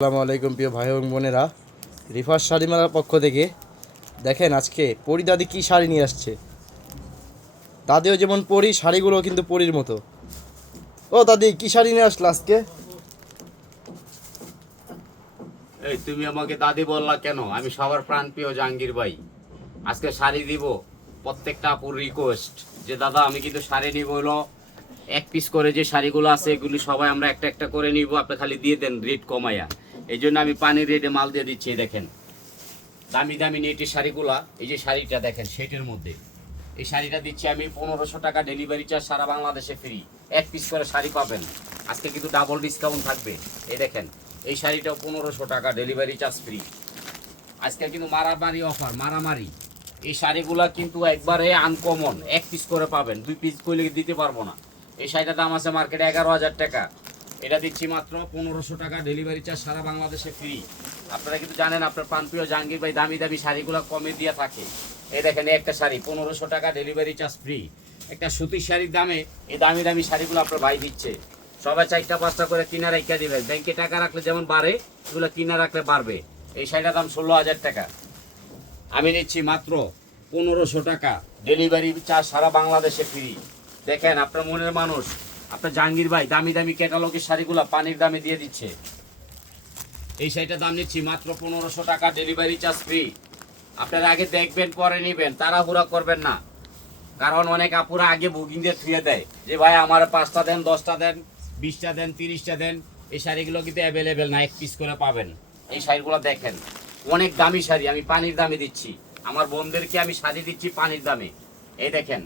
আসসালামু আলাইকুম প্রিয় ভাই এবং বোনেরা, রিফার শাড়িমালার পক্ষ থেকে দেখেন আজকে পরি দাদি কী শাড়ি নিয়ে আসছে। দাদিও যেমন পরি, শাড়িগুলো কিন্তু পরির মতো। ও দাদি, কী শাড়ি নিয়ে আসলো আজকে? এই তুমি আমাকে দাদি বললা কেন? আমি সবার প্রাণপ্রিয় জাহাঙ্গীর ভাই। আজকে শাড়ি দিব। প্রত্যেকটা আপুর রিকোয়েস্ট যে দাদা আমি কিন্তু শাড়ি নিব, হলো এক পিস করে যে শাড়িগুলো আছে এগুলি সবাই আমরা একটা একটা করে নিব, আপনি খালি দিয়ে দেন রেট কমাইয়া। এই জন্য আমি পানির রেটে মাল দিয়ে দিচ্ছি। দেখেন দামি দামি নেটের শাড়িগুলা, এই যে শাড়িটা দেখেন সেটের মধ্যে, এই শাড়িটা দিচ্ছি আমি 1500 টাকা, ডেলিভারি চার্জ সারা বাংলাদেশে ফ্রি। এক পিস করে শাড়ি পাবেন, আজকে কিন্তু ডাবল ডিসকাউন্ট থাকবে। এই দেখেন এই শাড়িটাও 1500 টাকা, ডেলিভারি চার্জ ফ্রি। আজকে কিন্তু মারামারি অফার, মারামারি। এই শাড়িগুলা কিন্তু একবারে আনকমন, এক পিস করে পাবেন, দুই পিস করলে দিতে পারবো না। এই শাড়িটার দাম আছে মার্কেটে 11,000 টাকা, এটা দিচ্ছি মাত্র 1500 টাকা, ডেলিভারি চার্জ সারা বাংলাদেশে ফ্রি। আপনারা কিন্তু জানেন আপনার প্রাণপ্রিয় জাহাঙ্গীর ভাই দামি দামি শাড়িগুলো কমে দিয়ে থাকে। এই দেখেন একটা শাড়ি 1500 টাকা, ডেলিভারি চার্জ ফ্রি। একটা সুতির শাড়ির দামে এই দামি দামি শাড়িগুলো আপনার ভাই দিচ্ছে। সবাই 4টা 5টা করে কিনা রেখে দিবেন, ব্যাংকে টাকা রাখলে যেমন বাড়ে, এগুলো কিনা রাখলে বাড়বে। এই শাড়িটার দাম 16,000 টাকা, আমি নিচ্ছি মাত্র 1500 টাকা, ডেলিভারি চার্জ সারা বাংলাদেশে ফ্রি। দেখেন আপনার মনের মানুষ, আপনার জাহাঙ্গীর ভাই দামি দামি ক্যাটালগের শাড়িগুলো পানির দামে দিয়ে দিচ্ছে। এই শাড়িটার দাম নিচ্ছি মাত্র 1500 টাকা, ডেলিভারি চার্জ ফ্রি। আপনারা আগে দেখবেন পরে নেবেন, তাড়াহুড়া করবেন না। কারণ অনেক আপুরা আগে বুকিং দিয়ে থুয়ে দেয় যে ভাই আমার 5টা দেন, 10টা দেন, 20টা দেন, 30টা দেন। এই শাড়িগুলো কিন্তু অ্যাভেলেবেল না, এক পিস করে পাবেন। এই শাড়িগুলো দেখেন অনেক দামি শাড়ি, আমি পানির দামে দিচ্ছি। আমার বোনদেরকে আমি শাড়ি দিচ্ছি পানির দামে। এই দেখেন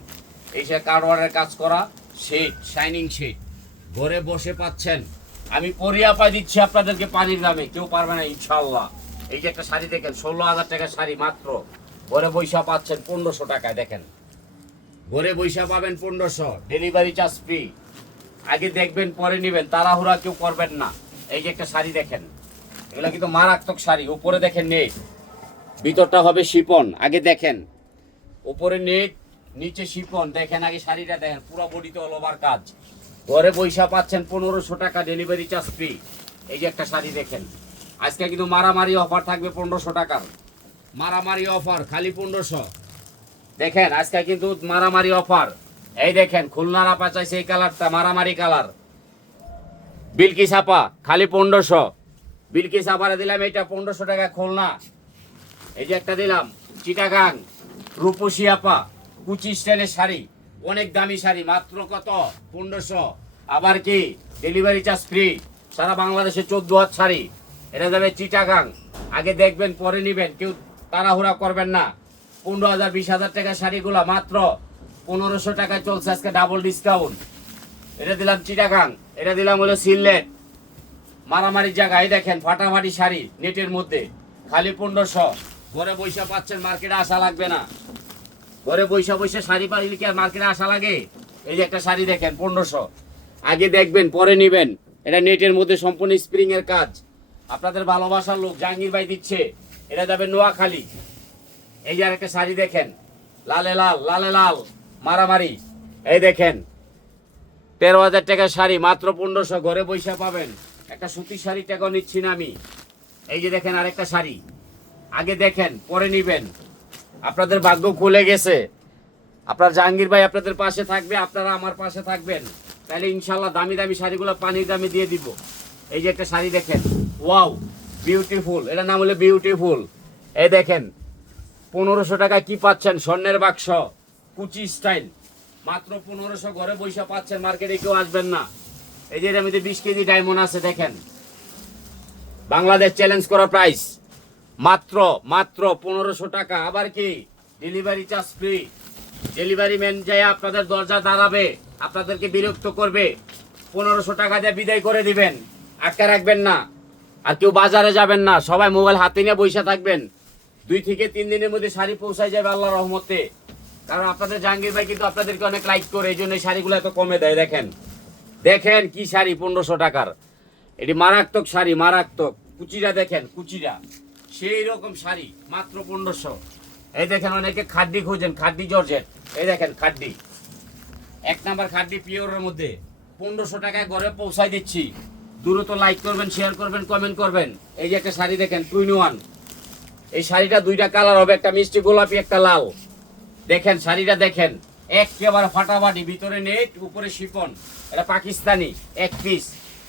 এই সে কারওয়ারের কাজ করা শেড, শাইনিং শেড, ঘরে বসে পাচ্ছেন। আমি পরিয়া পাই দিচ্ছি আপনাদেরকে পানির দামে, কেউ পারবে না ইনশাল্লাহ। এই যে একটা শাড়ি দেখেন 16,000 টাকার শাড়ি, মাত্র ঘরে বৈশা পাচ্ছেন 1500 টাকায়। দেখেন ঘরে বৈশা পাবেন 1500, ডেলিভারি চার্জ ফ্রি। আগে দেখবেন পরে নেবেন, তাড়াহুড়া কেউ করবেন না। এই যে একটা শাড়ি দেখেন, এগুলো কিন্তু মারাত্মক শাড়ি। উপরে দেখেন নেট, ভিতরটা হবে শিপন। আগে দেখেন উপরে নেট, নিচে শিপন। দেখেন আগে শাড়িটা দেখেন, পুরো বডিতে অল ওভার কাজ। ঘরে বৈশা পাচ্ছেন 1500 টাকা, ডেলিভারি চার্জ ফ্রি। এই যে একটা শাড়ি দেখেন, আজকে কিন্তু মারামারি অফার থাকবে 1500 টাকার, মারামারি অফার খালি 1500। দেখেন আজকে কিন্তু মারামারি অফার। এই দেখেন খুলনার আপা চাইছে এই কালারটা, মারামারি কালার, বিলকিস আপা খালি 1500। বিলকিস আপারে দিলাম এটা 1500 টাকা খুলনা। এই যে একটা দিলাম চিটাগাং, রূপসী আপা, কুচি স্টাইলের শাড়ি, অনেক দামি শাড়ি, মাত্র কত 1500। আবার কি ডেলিভারি চার্জ ফ্রি, সারা বাংলাদেশে 14 হাত শাড়ি। এটা যাবে চিটাগাং, আগে দেখবেন পরে নেবেন, কেউ তাড়াহুড়া করবেন না। 15,000 20,000 টাকা শাড়িগুলা মাত্র 1500 টাকায় চলছে আজকে, ডাবল ডিসকাউন্ট। এটা দিলাম চিটাগাং, এটা দিলাম হলো সিললেট, মারামারি জায়গায়। দেখেন ফাটাফাটি শাড়ি নেটের মধ্যে, খালি 1500। ঘরে বৈশা পাচ্ছেন, মার্কেটে আসা লাগবে না। ঘরে বৈশা বৈশা শাড়ি পাইলে কি আর মার্কেটে আসা লাগে? এই যে একটা শাড়ি দেখেন 1500, আগে দেখবেন পরে নেবেন। এটা নেটের মধ্যে সম্পূর্ণ স্প্রিং এর কাজ, আপনাদের ভালোবাসার লোক জাহাঙ্গীর ভাই দিচ্ছে। এটা যাবে নোয়াখালী। এই যে আরেকটা শাড়ি দেখেন, লালে লাল, লালে লাল, মারামারি। এই দেখেন 13,000 টাকার শাড়ি, মাত্র 1500, ঘরে বৈশা পাবেন। একটা সুতির শাড়ি টাকাও নিচ্ছি না আমি। এই যে দেখেন আরেকটা শাড়ি, আগে দেখেন পরে নিবেন। আপনাদের ভাগ্য খুলে গেছে, আপনার জাহাঙ্গীর ভাই আপনাদের পাশে থাকবে, আপনারা আমার পাশে থাকবেন, তাহলে ইনশাল্লাহ দামি দামি শাড়িগুলো পানির দামে দিয়ে দিব। এই যে একটা শাড়ি দেখেন, ওয়াও বিউটিফুল, এটার নাম হলো বিউটিফুল। এই দেখেন 1500 টাকায় কি পাচ্ছেন, স্বর্ণের বাক্স, কুচি স্টাইল, মাত্র 1500, ঘরে বৈশা পাচ্ছেন, মার্কেটে কেউ আসবেন না। এই যে এর মধ্যে 20 কেজি ডায়মন্ড আছে, দেখেন বাংলাদেশ চ্যালেঞ্জ করা প্রাইস, মাত্র মাত্র 1500 টাকা। আবার কি delivery charge free. Delivery man যায় আপনাদের দরজা দাঁড়াবে, আপনাদেরকে বিরক্ত করবে, 1500 টাকা দিয়ে বিদায় করে দিবেন, আটকা রাখবেন না। আর কেউ বাজারে যাবেন না, সবাই মোবাইল হাতে নিয়ে বসে থাকবেন। 2 থেকে 3 দিনের মধ্যে শাড়ি পৌঁছায় যাবে আল্লাহর রহমতে। কারণ আপনাদের জাহাঙ্গীর ভাই কিন্তু আপনাদেরকে অনেক লাইক করে, এই জন্য এই শাড়িগুলো এত কমে দেয়। দেখেন দেখেন কি শাড়ি 1500 টাকার, এটি মারাত্মক শাড়ি, মারাত্মক। কুচিরা দেখেন, কুচিরা সেই রকম শাড়ি, মাত্র 1500। এই দেখেন অনেকে খাড্ডি খোঁজেন, খাড্ডি জর্জেট। এই দেখেন খাড্ডি, 1 নাম্বার খাড্ডি পিওরের মধ্যে 1500 টাকায় ঘরে পৌঁছাই দিচ্ছি। দ্রুত লাইক করবেন, শেয়ার করবেন, কমেন্ট করবেন। এই যে একটা শাড়ি দেখেন 2 in 1। এই শাড়িটা দুইটা কালার হবে, একটা মিষ্টি গোলাপি, একটা লাল। দেখেন শাড়িটা দেখেন, একেবারে ফাটাফাটি, ভিতরে নেট, উপরে শিফন। এটা পাকিস্তানি, এক পিস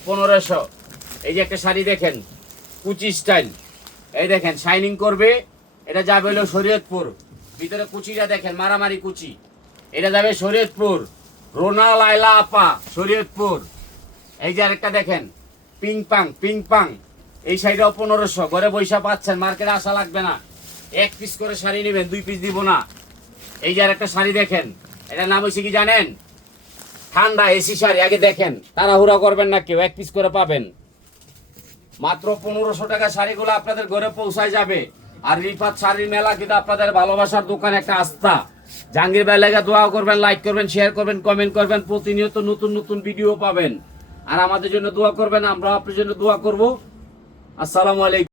1500। এই যে একটা শাড়ি দেখেন কুচি স্টাইল, এই দেখেন শাইনিং করবে। এটা যাবে হলো শরীয়তপুর, ভিতরে কুচিটা দেখেন মারামারি কুচি। এটা যাবে শরীয়তপুর, রোনা লাইলা আপা, শরীয়তপুর। এই যে আরেকটা দেখেন পিং পাং, এই শাড়িটাও 1500। ঘরে বৈশা পাচ্ছেন, মার্কেটে আসা লাগবে না। এক পিস করে শাড়ি নেবেন, 2 পিস দিব না। এই যে আরেকটা শাড়ি দেখেন, এটার নাম হচ্ছে কি জানেন? ঠান্ডা এসি শাড়ি। আগে দেখেন, তাড়াহুড়া করবেন না কেউ, এক পিস করে পাবেন। মাত্র 1500 টাকা শাড়িগুলো আপনাদের ঘরে পৌঁছায় যাবে। আর রিফাত শাড়ির মেলা কিন্তু আপনাদের ভালোবাসার দোকান, একটা আস্থা। জাহাঙ্গীর ভাই লেগে দোয়া করবেন, লাইক করবেন, শেয়ার করবেন, কমেন্ট করবেন। প্রতিনিয়ত নতুন নতুন ভিডিও পাবেন। আর আমাদের জন্য দোয়া করবেন, আমরা আপনার জন্য দোয়া করব। আসসালামু আলাইকুম।